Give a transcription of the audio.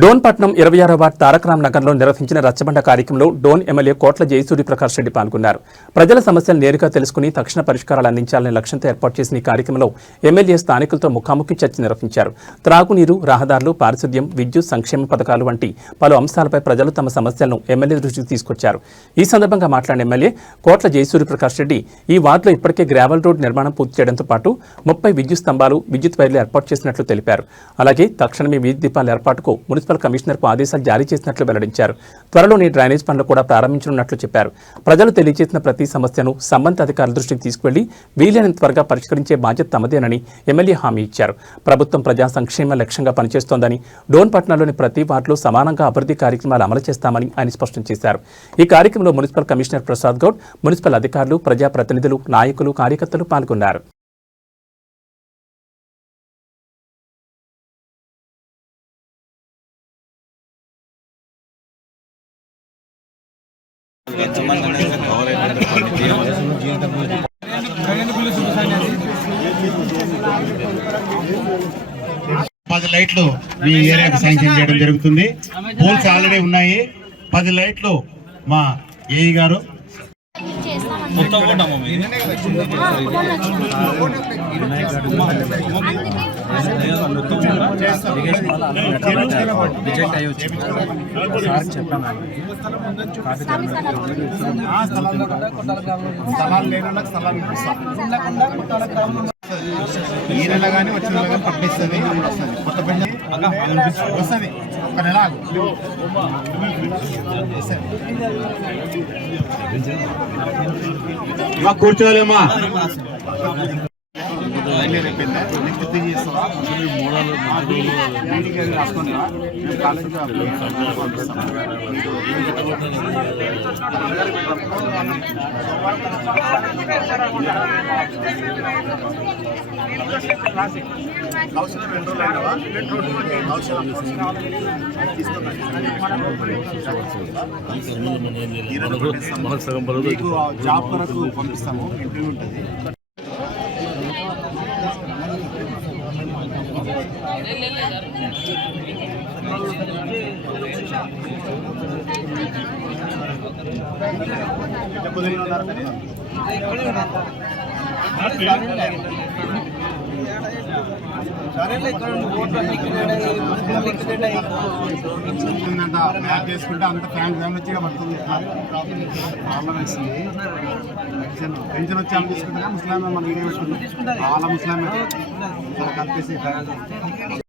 డోన్ పట్నం 26వ వార్డ్ తారకరామ్ నగర్లో నిర్వహించిన రచ్చబండ కార్యక్రమంలో డోన్ ఎమ్మెల్యే కోట్ల జయసూర్య ప్రకాష్ రెడ్డి పాల్గొన్నారు. ప్రజల సమస్యలు నేరుగా తెలుసుకుని తక్షణ పరిష్కారాలు అందించాలనే లక్ష్యంతో ఏర్పాటు చేసిన ఈ కార్యక్రమంలో ఎమ్మెల్యే స్థానికులతో ముఖాముఖి చర్చ నిర్వహించారు. త్రాగునీరు, రహదారులు, పారిశుద్ధ్యం, విద్యుత్ సంక్షేమ పథకాలు వంటి పలు అంశాలపై ప్రజలు తమ సమస్యలను ఎమ్మెల్యే దృష్టికి తీసుకొచ్చారు. ఈ సందర్భంగా మాట్లాడిన ఎమ్మెల్యే కోట్ల జయసూర్య ప్రకాష్ రెడ్డి ఈ వార్డులో ఇప్పటికే గ్రావెల్ రోడ్ నిర్మాణం పూర్తి చేయడంతో పాటు 30 విద్యుత్ స్తంభాలు, విద్యుత్ వైర్లు ఏర్పాటు చేసినట్లు తెలిపారు. అలాగే తక్షణమే వీధి దీపాల ఏర్పాటుకు మున్సిపల్ కమిషనర్కు ఆదేశాలు జారీ చేసినట్లు వెల్లడించారు. త్వరలోనే డ్రైనేజ్ పనులు కూడా ప్రారంభించనున్నట్లు చెప్పారు. ప్రజలు తెలియజేసిన ప్రతి సమస్యను సంబంధిత అధికారుల దృష్టికి తీసుకువెళ్లి వీలైనంత త్వరగా పరిష్కరించే బాధ్యత తమదేనని ఎమ్మెల్యే హామీ ఇచ్చారు. ప్రభుత్వం ప్రజా సంక్షేమ లక్ష్యంగా పనిచేస్తోందని, డోన్ పట్టణంలోని ప్రతి వార్డులో సమానంగా అభివృద్ధి కార్యక్రమాలు అమలు చేస్తామని ఆయన స్పష్టం చేశారు. ఈ కార్యక్రమంలో municipal commissioner Prasad Goud, municipal అధికారులు, ప్రజాప్రతినిధులు, నాయకులు, కార్యకర్తలు పాల్గొన్నారు. పది లైట్లు మీ ఏరియాకి శాంక్షన్ చేయడం జరుగుతుంది. పోల్స్ ఆల్రెడీ ఉన్నాయి. 10 లైట్లు మా ఏఈ గారు ఈ నెల కానీ వచ్చిన నెల కానీ పట్టిస్తుంది. కొత్త పెన్షన్ వస్తుంది. ఒక నెల కూర్చోలేమా జాబ్ కొరకు పంపిస్తాము. ఇంటర్వ్యూ ఉంటుంది. మ్యాప్ చేసుకుంటే అంత ఫ్యామిలీ వచ్చి పడుతుంది. ప్రాబ్లం వేస్తుంది. పెన్షన్ వచ్చి అలా తీసుకుంటే ముస్లాం మనం చాలా ముస్లాం కలిపేసి